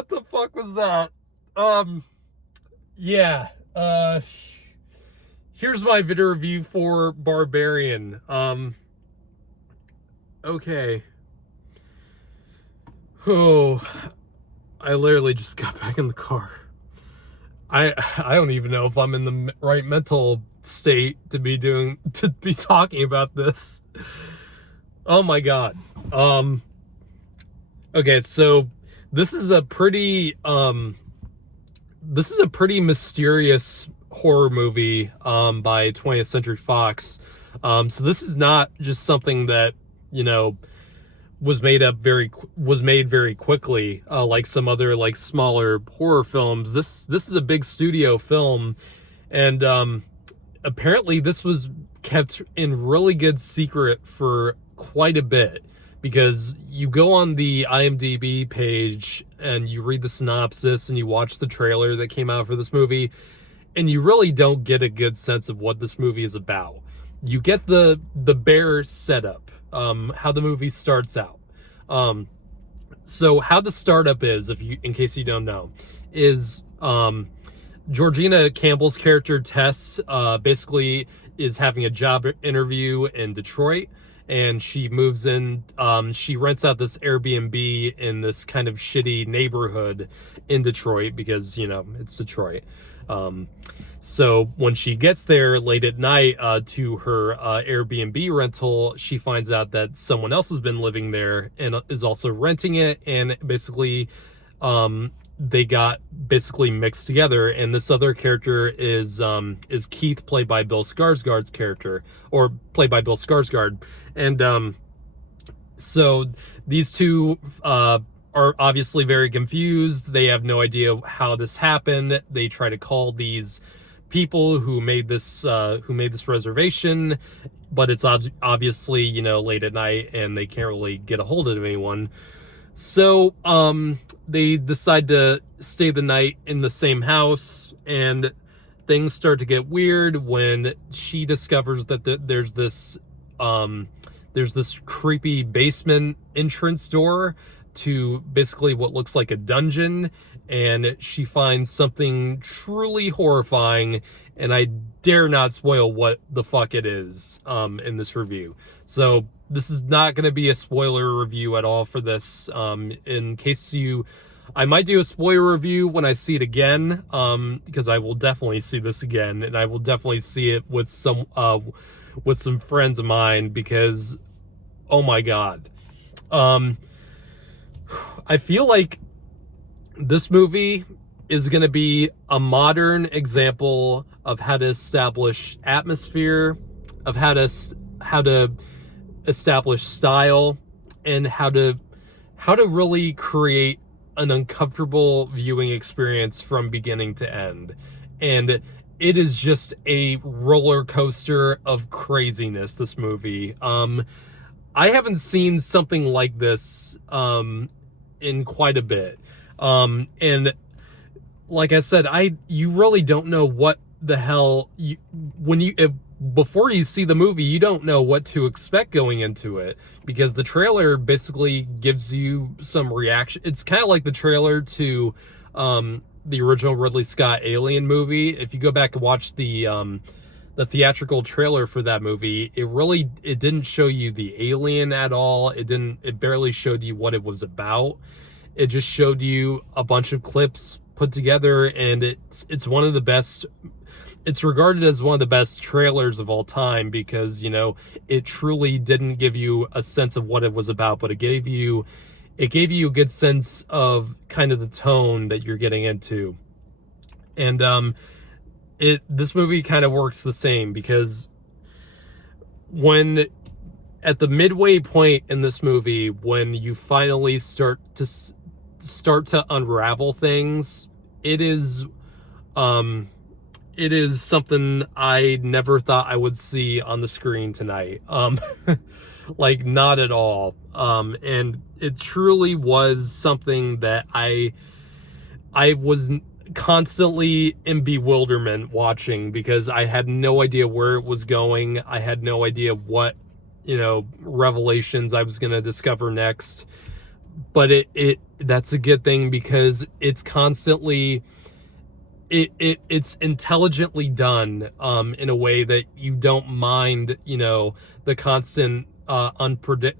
what the fuck was that? Yeah. Here's my video review for Barbarian. Okay. Oh, I literally just got back in the car. I don't even know if I'm in the right mental state to be talking about this. Oh my god. Okay, so this is a pretty mysterious horror movie by 20th Century Fox. So this is not just something that, you know, was made very quickly, like some other like smaller horror films. This is a big studio film, and apparently this was kept in really good secret for quite a bit, because you go on the IMDb page and you read the synopsis and you watch the trailer that came out for this movie, and you really don't get a good sense of what this movie is about. You get the bare setup, how the movie starts out. So how the startup is, in case you don't know, is Georgina Campbell's character Tess basically is having a job interview in Detroit, and she moves in. She rents out this Airbnb in this kind of shitty neighborhood in Detroit because, you know, it's Detroit. So when she gets there late at night to her Airbnb rental, she finds out that someone else has been living there and is also renting it, and basically they got basically mixed together. And this other character is Keith, played by Bill Skarsgard's character, or played by Bill Skarsgard. And so these two are obviously very confused. They have no idea how this happened. They try to call these people who made this reservation, but it's obviously, you know, late at night and they can't really get a hold of anyone. So they decide to stay the night in the same house, and things start to get weird when she discovers that there's this creepy basement entrance door to basically what looks like a dungeon, and she finds something truly horrifying, and I dare not spoil what the fuck it is in this review. So this is not going to be a spoiler review at all for this. In case I might do a spoiler review when I see it again, because I will definitely see this again, and I will definitely see it with some friends of mine, because oh my god. I feel like this movie is going to be a modern example of how to establish atmosphere, of how to establish style, and how to really create an uncomfortable viewing experience from beginning to end. And it is just a roller coaster of craziness, this movie. I haven't seen something like this in quite a bit. And like I said, you really don't know what the hell before you see the movie, you don't know what to expect going into it, because the trailer basically gives you some reaction. It's kind of like the trailer to the original Ridley Scott Alien movie. If you go back and watch the theatrical trailer for that movie, it didn't show you the alien at all. It barely showed you what it was about. It just showed you a bunch of clips put together, and it's one of the best. It's regarded as one of the best trailers of all time, because, you know, it truly didn't give you a sense of what it was about, but it gave you a good sense of kind of the tone that you're getting into. And this movie kind of works the same, because when at the midway point in this movie, when you finally start to unravel things, it is something I never thought I would see on the screen tonight. Like, not at all. And it truly was something that I was constantly in bewilderment watching, because I had no idea where it was going. I had no idea what, you know, revelations I was going to discover next. But it that's a good thing, because it's constantly, it's intelligently done, in a way that you don't mind, the constant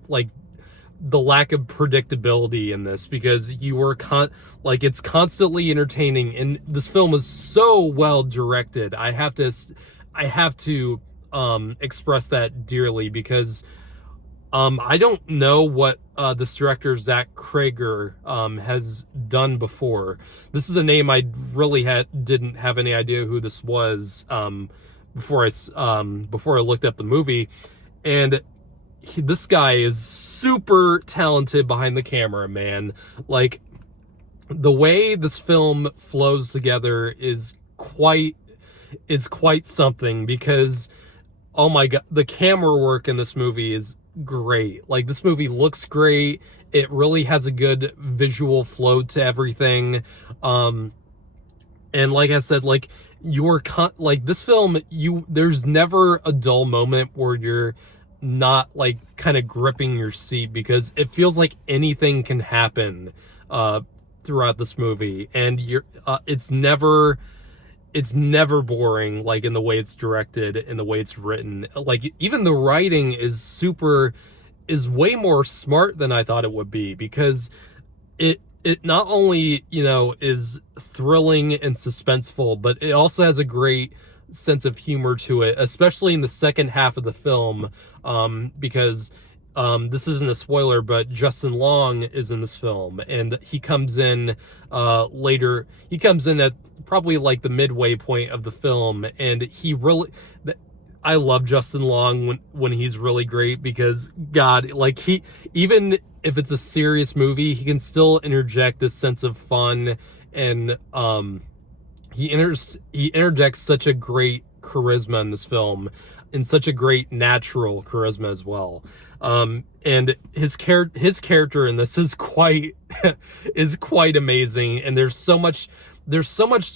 like the lack of predictability in this, because like, it's constantly entertaining, and this film is so well directed. I have to express that dearly, because I don't know what this director Zach Krager has done before. This is a name I really didn't have any idea who this was, before I looked up the movie, and this guy is super talented behind the camera, man. Like, the way this film flows together is quite something, because, oh my god, the camera work in this movie is great. Like, this movie looks great. It really has a good visual flow to everything. And like I said, like, like, this film, there's never a dull moment where you're not, like, kind of gripping your seat, because it feels like anything can happen throughout this movie, and it's never boring, like, in the way it's directed and the way it's written. Like, even the writing is way more smart than I thought it would be, because it not only, is thrilling and suspenseful, but it also has a great sense of humor to it, especially in the second half of the film, because this isn't a spoiler, but Justin Long is in this film, and he comes in later. He comes in at probably like the midway point of the film, and I love Justin Long when he's really great, because God, like, even if it's a serious movie, he can still interject this sense of fun, and he interjects such a great charisma in this film, and such a great natural charisma as well. And his character in this is quite amazing, and there's so much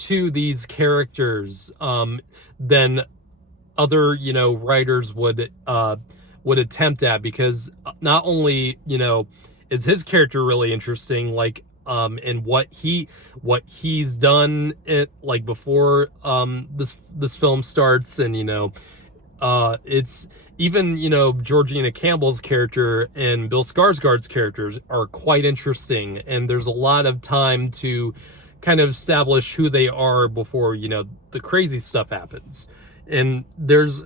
to these characters than other, writers would attempt at, because not only, is his character really interesting, like, and what he's done like before this film starts, and it's even, Georgina Campbell's character and Bill Skarsgard's characters are quite interesting, and there's a lot of time to kind of establish who they are before, the crazy stuff happens. And there's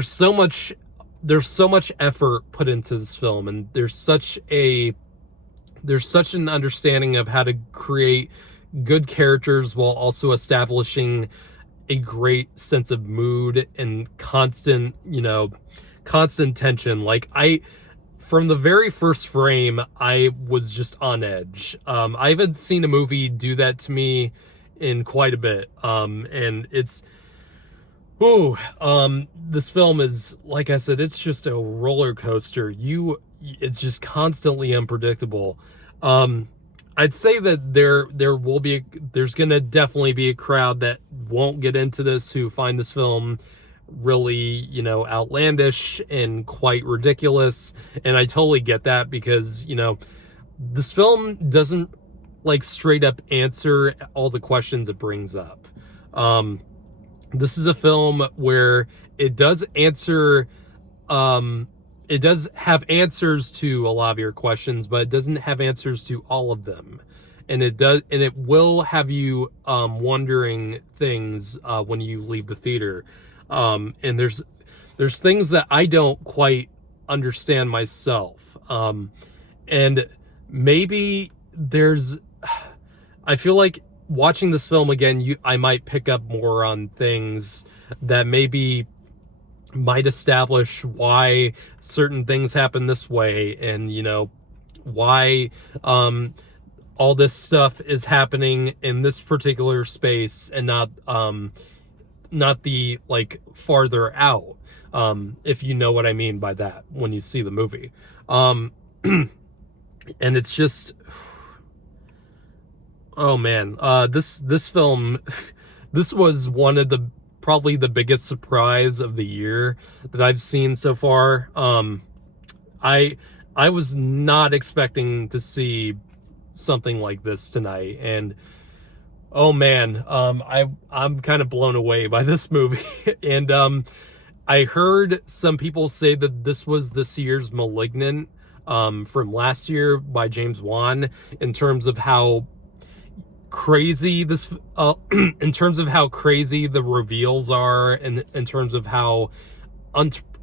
so much effort put into this film, and there's such an understanding of how to create good characters while also establishing a great sense of mood and constant tension. Like, from the very first frame, I was just on edge. I haven't seen a movie do that to me in quite a bit. And it's, this film is, like I said, it's just a roller coaster. It's just constantly unpredictable. I'd say that there's gonna definitely be a crowd that won't get into this, who find this film really, outlandish and quite ridiculous. And I totally get that, because, this film doesn't, like, straight up answer all the questions it brings up. This is a film where it does answer, it does have answers to a lot of your questions, but it doesn't have answers to all of them. And it will have you wondering things when you leave the theater. And there's things that I don't quite understand myself. And maybe I feel like watching this film again, I might pick up more on things that maybe might establish why certain things happen this way, and why all this stuff is happening in this particular space, and not the, like, farther out, if you know what I mean by that when you see the movie. And it's just, oh man, this film, this was one of probably the biggest surprise of the year that I've seen so far. I was not expecting to see something like this tonight. And oh man, I'm kind of blown away by this movie. And I heard some people say that this was this year's Malignant, from last year by James Wan, in terms of how crazy this in terms of how crazy the reveals are, and in terms of how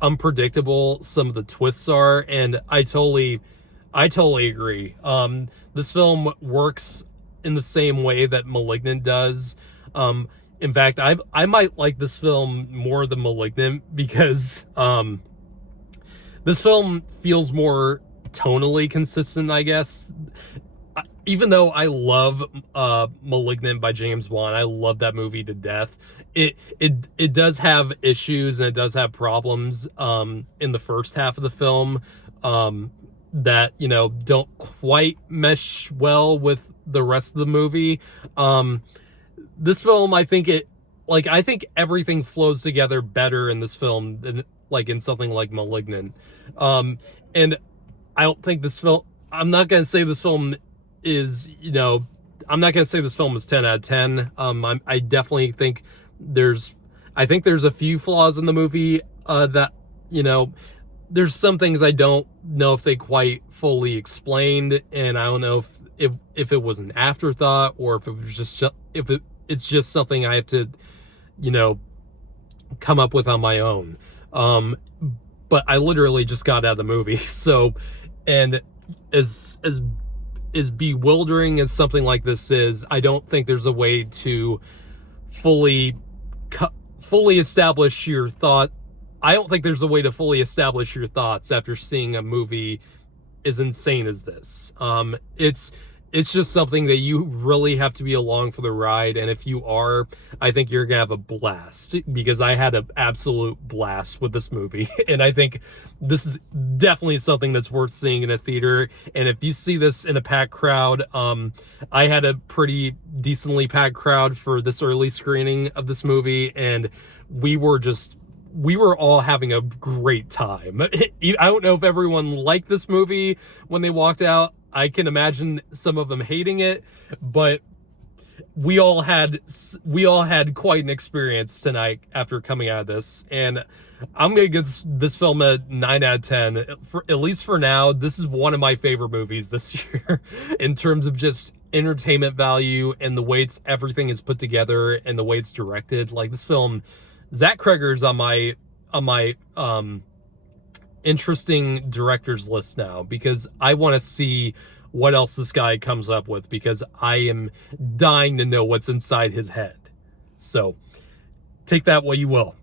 unpredictable some of the twists are. And I totally agree. This film works in the same way that Malignant does. In fact, I might like this film more than Malignant, because this film feels more tonally consistent, I guess. Even though I love Malignant by James Wan, I love that movie to death. It does have issues, and it does have problems in the first half of the film that, you know, don't quite mesh well with the rest of the movie. This film, I think everything flows together better in this film than like in something like Malignant. And I don't think this film, I'm not going to say this film is, you know, I'm not going to say this film is 10 out of 10. I definitely think there's a few flaws in the movie that, you know, there's some things I don't know if they quite fully explained, and I don't know if it was an afterthought, or if it was just, it's just something I have to, you know, come up with on my own. But I literally just got out of the movie. So, and as bewildering as something like this is, I don't think there's a way to fully establish your thought. I don't think there's a way to fully establish your thoughts after seeing a movie as insane as this. It's just something that you really have to be along for the ride, and if you are, I think you're gonna have a blast, because I had an absolute blast with this movie. And I think this is definitely something that's worth seeing in a theater. And if you see this in a packed crowd, I had a pretty decently packed crowd for this early screening of this movie, and we were all having a great time. I don't know if everyone liked this movie when they walked out. I can imagine some of them hating it, but we all had quite an experience tonight after coming out of this. And I'm gonna give this film a 9 out of 10. At least for now, this is one of my favorite movies this year in terms of just entertainment value and the way everything is put together and the way it's directed. Like, this film, Zach Cregger's on my interesting directors list now, because I want to see what else this guy comes up with, because I am dying to know what's inside his head. So take that what you will.